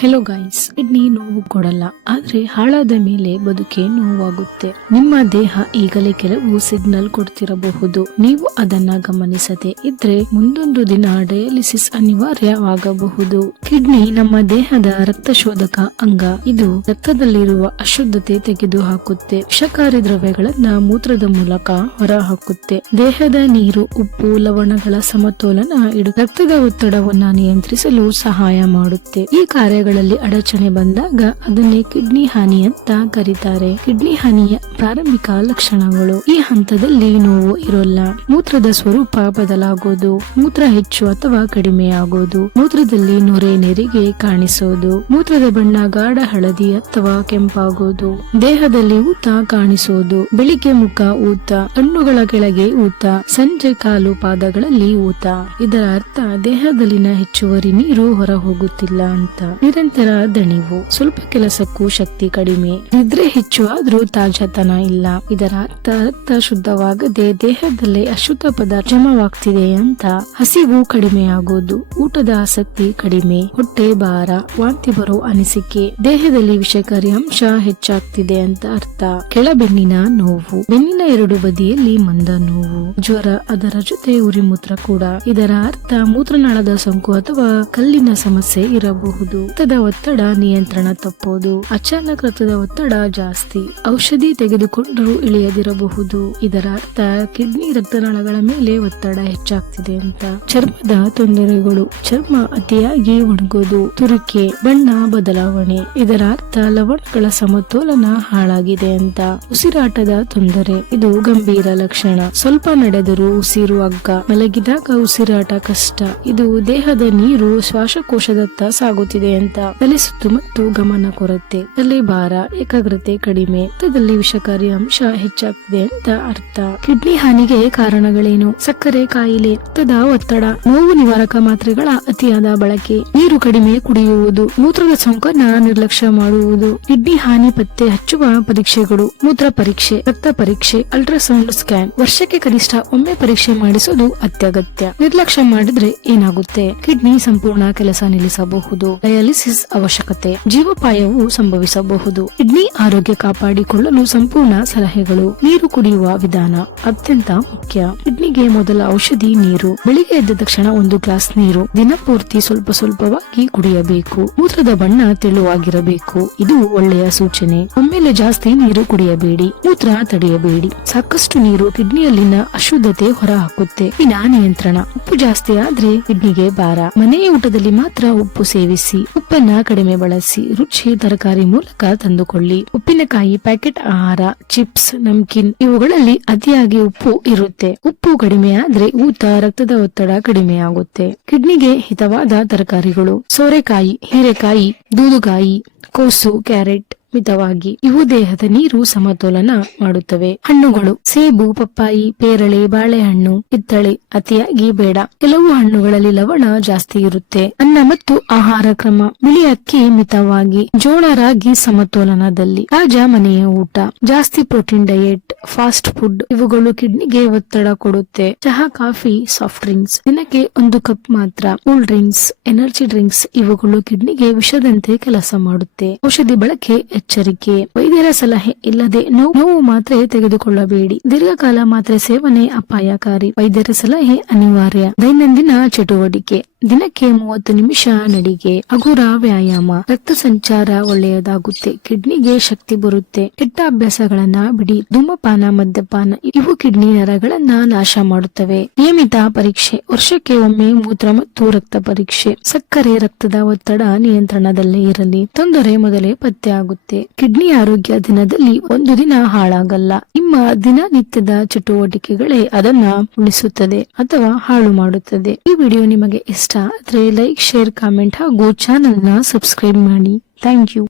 Hello guys, kidney ನೋವು ಕೊಡಲ್ಲ, ಆದ್ರೆ ಹಾಳಾದ ಮೇಲೆ ಬದುಕೆ ನೋವಾಗುತ್ತೆ. ನಿಮ್ಮ ದೇಹ ಈಗಲೇ ಕೆಲವು ಸಿಗ್ನಲ್ ಕೊಡ್ತಿರಬಹುದು. ನೀವು ಅದನ್ನ ಗಮನಿಸದೆ ಇದ್ರೆ ಮುಂದೊಂದು ದಿನ ಡಯಾಲಿಸಿಸ್ ಅನಿವಾರ್ಯವಾಗಬಹುದು. ಕಿಡ್ನಿ ನಮ್ಮ ದೇಹದ ರಕ್ತ ಶೋಧಕ ಅಂಗ. ಇದು ರಕ್ತದಲ್ಲಿರುವ ಅಶುದ್ಧತೆ ತೆಗೆದು ಹಾಕುತ್ತೆ. ವಿಷಕಾರಿ ದ್ರವ್ಯಗಳನ್ನ ಮೂತ್ರದ ಮೂಲಕ ಹೊರ ಹಾಕುತ್ತೆ. ದೇಹದ ನೀರು, ಉಪ್ಪು, ಲವಣಗಳ ಸಮತೋಲನ ಇಡು ರಕ್ತದ ಒತ್ತಡವನ್ನ ನಿಯಂತ್ರಿಸಲು ಸಹಾಯ ಮಾಡುತ್ತೆ. ಈ ಕಾರ್ಯಗಳಲ್ಲಿ ಅಡಚಣೆ ಬಂದಾಗ ಅದನ್ನೇ ಕಿಡ್ನಿ ಹಾನಿ ಅಂತ ಕರೀತಾರೆ. ಕಿಡ್ನಿ ಹಾನಿಯ ಪ್ರಾರಂಭಿಕ ಲಕ್ಷಣಗಳು: ಈ ಹಂತದಲ್ಲಿ ನೋವು ಇರೋಲ್ಲ, ಮೂತ್ರದ ಸ್ವರೂಪ ಬದಲಾಗೋದು, ಮೂತ್ರ ಹೆಚ್ಚು ಅಥವಾ ಕಡಿಮೆ ಆಗೋದು, ಮೂತ್ರದಲ್ಲಿ ನೊರೆ ನೆರಿಗೆ ಕಾಣಿಸೋದು, ಮೂತ್ರದ ಬಣ್ಣ ಗಾಢ ಹಳದಿ ಅಥವಾ ಕೆಂಪಾಗೋದು, ದೇಹದಲ್ಲಿ ಊತ ಕಾಣಿಸೋದು, ಬೆಳಿಗ್ಗೆ ಮುಖ ಊತ, ಕಣ್ಣುಗಳ ಕೆಳಗೆ ಊತ, ಸಂಜೆ ಕಾಲು ಪಾದಗಳಲ್ಲಿ ಊತ. ಇದರ ಅರ್ಥ ದೇಹದಲ್ಲಿನ ಹೆಚ್ಚುವರಿ ನೀರು ಹೊರ ಹೋಗುತ್ತಿಲ್ಲ ಅಂತ. ನಿರಂತರ ದಣಿವು, ಸ್ವಲ್ಪ ಕೆಲಸಕ್ಕೂ ಶಕ್ತಿ ಕಡಿಮೆ, ನಿದ್ರೆ ಹೆಚ್ಚು ಆದ್ರೂ ತಾಜಾತನ ಇಲ್ಲ. ಇದರ ಅರ್ಥ ರಕ್ತ ಶುದ್ಧವಾಗದೆ ದೇಹದಲ್ಲೇ ಅಶುದ್ಧ ಪದಾರ್ಥ ಜಮವಾಗ್ತಿದೆ ಅಂತ. ಹಸಿವು ಕಡಿಮೆ ಆಗೋದು, ಊಟದ ಆಸಕ್ತಿ ಕಡಿಮೆ, ಹೊಟ್ಟೆ ಭಾರ, ವಾಂತಿ ಬರೋ ಅನಿಸಿಕೆ, ದೇಹದಲ್ಲಿ ವಿಷಕಾರಿ ಅಂಶ ಹೆಚ್ಚಾಗ್ತಿದೆ ಅಂತ ಅರ್ಥ. ಕೆಳಬೆನ್ನಿನ ನೋವು, ಬೆನ್ನಿನ ಎರಡು ಬದಿಯಲ್ಲಿ ಮಂದ ನೋವು, ಜ್ವರ, ಅದರ ಜೊತೆ ಉರಿಮೂತ್ರ ಕೂಡ. ಇದರ ಅರ್ಥ ಮೂತ್ರನಾಳದ ಸೋಂಕು ಅಥವಾ ಕಲ್ಲಿನ ಸಮಸ್ಯೆ ಇರಬಹುದು. ರಕ್ತದ ಒತ್ತಡ ನಿಯಂತ್ರಣ ತಪ್ಪೋದು, ಅಚಾನಕ್ ರಕ್ತದ ಒತ್ತಡ ಜಾಸ್ತಿ, ಔಷಧಿ ತೆಗೆದುಕೊಂಡರೂ ಇಳಿಯದಿರಬಹುದು. ಇದರ ಅರ್ಥ ಕಿಡ್ನಿ ರಕ್ತನಾಳಗಳ ಮೇಲೆ ಒತ್ತಡ ಹೆಚ್ಚಾಗ್ತಿದೆ ಅಂತ. ಚರ್ಮದ ತೊಂದರೆಗಳು, ಚರ್ಮ ಅತಿಯಾಗಿ ಒಣಗೋದು, ತುರಿಕೆ, ಬಣ್ಣ ಬದಲಾವಣೆ. ಇದರ ಅರ್ಥ ಲವಣಗಳ ಸಮತೋಲನ ಹಾಳಾಗಿದೆ ಅಂತ. ಉಸಿರಾಟದ ತೊಂದರೆ, ಇದು ಗಂಭೀರ ಲಕ್ಷಣ, ಸ್ವಲ್ಪ ನಡೆದರೂ ಉಸಿರು ಅಗ್ಗ, ಮಲಗಿದಾಗ ಉಸಿರಾಟ ಕಷ್ಟ. ಇದು ದೇಹದ ನೀರು ಶ್ವಾಸಕೋಶದತ್ತ ಸಾಗುತ್ತಿದೆ ಅಂತ. ತಲೆ ಸುತ್ತು ಮತ್ತು ಗಮನ ಕೊರತೆ, ತಲೆ ಭಾರ, ಏಕಾಗ್ರತೆ ಕಡಿಮೆ, ರಕ್ತದಲ್ಲಿ ವಿಷಕಾರಿ ಅಂಶ ಹೆಚ್ಚಾಗ್ತಿದೆ ಅಂತ ಅರ್ಥ. ಕಿಡ್ನಿ ಹಾನಿಗೆ ಕಾರಣಗಳೇನು? ಸಕ್ಕರೆ ಕಾಯಿಲೆ, ರಕ್ತದ ಒತ್ತಡ, ನೋವು ನಿವಾರಕ ಮಾತ್ರೆಗಳ ಅತಿಯಾದ ಬಳಕೆ, ನೀರು ಕಡಿಮೆ ಕುಡಿಯುವುದು, ಮೂತ್ರದ ಸೋಂಕನ್ನ ನಿರ್ಲಕ್ಷ್ಯ ಮಾಡುವುದು. ಕಿಡ್ನಿ ಹಾನಿ ಪತ್ತೆ ಹಚ್ಚುವ ಪರೀಕ್ಷೆಗಳು: ಮೂತ್ರ ಪರೀಕ್ಷೆ, ರಕ್ತ ಪರೀಕ್ಷೆ, ಅಲ್ಟ್ರಾಸೌಂಡ್ ಸ್ಕ್ಯಾನ್. ವರ್ಷಕ್ಕೆ ಕನಿಷ್ಠ ಒಮ್ಮೆ ಪರೀಕ್ಷೆ ಮಾಡಿಸೋದು ಅತ್ಯಗತ್ಯ. ನಿರ್ಲಕ್ಷ್ಯ ಮಾಡಿದ್ರೆ ಏನಾಗುತ್ತೆ? ಕಿಡ್ನಿ ಸಂಪೂರ್ಣ ಕೆಲಸ ನಿಲ್ಲಿಸಬಹುದು. ಡಯಾಲಿಸಿಸ್ ಅವಶ್ಯಕತೆ, ಜೀವಪಾಯವು ಸಂಭವಿಸಬಹುದು. ಕಿಡ್ನಿ ಆರೋಗ್ಯ ಕಾಪಾಡಿಕೊಳ್ಳಲು ಸಂಪೂರ್ಣ ಸಲಹೆಗಳು: ನೀರು ಕುಡಿಯುವ ವಿಧಾನ ಅತ್ಯಂತ ಮುಖ್ಯ. ಕಿಡ್ನಿಗೆ ಮೊದಲ ಔಷಧಿ ನೀರು. ಬೆಳಿಗ್ಗೆ ಎದ್ದ ತಕ್ಷಣ 1 ಗ್ಲಾಸ್ ನೀರು ದಿನಪೂರ್ತಿ ಸ್ವಲ್ಪ ಸ್ವಲ್ಪವಾಗಿ ಕುಡಿಯಬೇಕು. ಮೂತ್ರದ ಬಣ್ಣ ತೆಳುವಾಗಿರಬೇಕು, ಇದು ಒಳ್ಳೆಯ ಸೂಚನೆ. ಒಮ್ಮೆಲೆ ಜಾಸ್ತಿ ನೀರು ಕುಡಿಯಬೇಡಿ, ಮೂತ್ರ ತಡೆಯಬೇಡಿ. ಸಾಕಷ್ಟು ನೀರು ಕಿಡ್ನಿಯಲ್ಲಿನ ಅಶುದ್ಧತೆ ಹೊರ ಹಾಕುತ್ತೆ. ನಿಯಂತ್ರಣ: ಉಪ್ಪು ಜಾಸ್ತಿ ಆದ್ರೆ ಕಿಡ್ನಿಗೆ ಭಾರ. ಮನೆಯ ಊಟದಲ್ಲಿ ಮಾತ್ರ ಉಪ್ಪು ಸೇವಿಸಿ, ಉಪ್ಪನ್ನ ಕಡಿಮೆ ಬಳಸಿ, ರುಚಿ ತರಕಾರಿ ಮೂಲಕ ತಂದುಕೊಳ್ಳಿ. ಉಪ್ಪಿನಕಾಯಿ, ಪ್ಯಾಕೆಟ್ ಆಹಾರ, ಚಿಪ್ಸ್, ನಮ್ಕಿನ್ ಇವುಗಳಲ್ಲಿ ಅತಿಯಾಗಿ ಉಪ್ಪು ಇರುತ್ತೆ. ಉಪ್ಪು ಕಡಿಮೆ ಆದ್ರೆ ಊತ, ರಕ್ತದ ಒತ್ತಡ ಕಡಿಮೆ ಆಗುತ್ತೆ. ಕಿಡ್ನಿಗೆ ಹಿತವಾದ ತರಕಾರಿಗಳು: ಸೋರೆಕಾಯಿ, ಹೀರೆಕಾಯಿ, ದೂದುಕಾಯಿ, ಕೋಸು, ಕ್ಯಾರೆಟ್ ಮಿತವಾಗಿ. ಇವು ದೇಹದ ನೀರು ಸಮತೋಲನ ಮಾಡುತ್ತವೆ. ಹಣ್ಣುಗಳು: ಸೇಬು, ಪಪ್ಪಾಯಿ, ಪೇರಳೆ, ಬಾಳೆಹಣ್ಣು, ಕಿತ್ತಳೆ ಅತಿಯಾಗಿ ಬೇಡ. ಕೆಲವು ಹಣ್ಣುಗಳಲ್ಲಿ ಲವಣ ಜಾಸ್ತಿ ಇರುತ್ತೆ. ಅನ್ನ ಮತ್ತು ಆಹಾರ ಕ್ರಮ: ಬಿಳಿ ಅಕ್ಕಿ ಮಿತವಾಗಿ, ಜೋಳ, ರಾಗಿ ಸಮತೋಲನದಲ್ಲಿ. ತಾಜಾ ಮನೆಯ ಊಟ, ಜಾಸ್ತಿ ಪ್ರೋಟೀನ್ ಡಯೆಟ್, ಫಾಸ್ಟ್ ಫುಡ್ ಇವುಗಳು ಕಿಡ್ನಿಗೆ ಒತ್ತಡ ಕೊಡುತ್ತೆ. ಚಹಾ, ಕಾಫಿ, ಸಾಫ್ಟ್ ಡ್ರಿಂಕ್ಸ್ ದಿನಕ್ಕೆ 1 ಕಪ್ ಮಾತ್ರ. ಕೂಲ್ ಡ್ರಿಂಕ್ಸ್, ಎನರ್ಜಿ ಡ್ರಿಂಕ್ಸ್ ಇವುಗಳು ಕಿಡ್ನಿಗೆ ವಿಷದಂತೆ ಕೆಲಸ ಮಾಡುತ್ತೆ. ಔಷಧಿ ಬಳಕೆ ಎಚ್ಚರಿಕೆ: ವೈದ್ಯರ ಸಲಹೆ ಇಲ್ಲದೆ ನೋವು ಮಾತ್ರೆ ತೆಗೆದುಕೊಳ್ಳಬೇಡಿ. ದೀರ್ಘಕಾಲ ಮಾತ್ರೆ ಸೇವನೆ ಅಪಾಯಕಾರಿ. ವೈದ್ಯರ ಸಲಹೆ ಅನಿವಾರ್ಯ. ದೈನಂದಿನ ಚಟುವಟಿಕೆ: ದಿನಕ್ಕೆ 30 ನಿಮಿಷ ನಡಿಗೆ, ಹಗುರ ವ್ಯಾಯಾಮ. ರಕ್ತ ಸಂಚಾರ ಒಳ್ಳೆಯದಾಗುತ್ತೆ, ಕಿಡ್ನಿಗೆ ಶಕ್ತಿ ಬರುತ್ತೆ. ಕೆಟ್ಟ ಅಭ್ಯಾಸಗಳನ್ನ ಬಿಡಿ. ಧೂಮಪಾನ, ಮದ್ಯಪಾನ ಇವು ಕಿಡ್ನಿ ನರಗಳನ್ನ ನಾಶ ಮಾಡುತ್ತವೆ. ನಿಯಮಿತ ಪರೀಕ್ಷೆ: ವರ್ಷಕ್ಕೆ ಒಮ್ಮೆ ಮೂತ್ರ ಮತ್ತು ರಕ್ತ ಪರೀಕ್ಷೆ. ಸಕ್ಕರೆ, ರಕ್ತದ ಒತ್ತಡ ನಿಯಂತ್ರಣದಲ್ಲೇ ಇರಲಿ. ತೊಂದರೆ ಮೊದಲೇ ಪತ್ತೆ ಆಗುತ್ತೆ. ಕಿಡ್ನಿ ಆರೋಗ್ಯ ದಿನದಲ್ಲಿ 1 ದಿನ ಹಾಳಾಗಲ್ಲ. ನಿಮ್ಮ ದಿನನಿತ್ಯದ ಚಟುವಟಿಕೆಗಳೇ ಅದನ್ನ ಉಳಿಸುತ್ತದೆ ಅಥವಾ ಹಾಳು ಮಾಡುತ್ತದೆ. ಈ ವಿಡಿಯೋ ನಿಮಗೆ ಇಷ್ಟ ಆದ್ರೆ ಲೈಕ್, ಶೇರ್, ಕಾಮೆಂಟ್ ಹಾಗೂ ಚಾನೆಲ್ ನ ಸಬ್ಸ್ಕ್ರೈಬ್ ಮಾಡಿ. Thank you.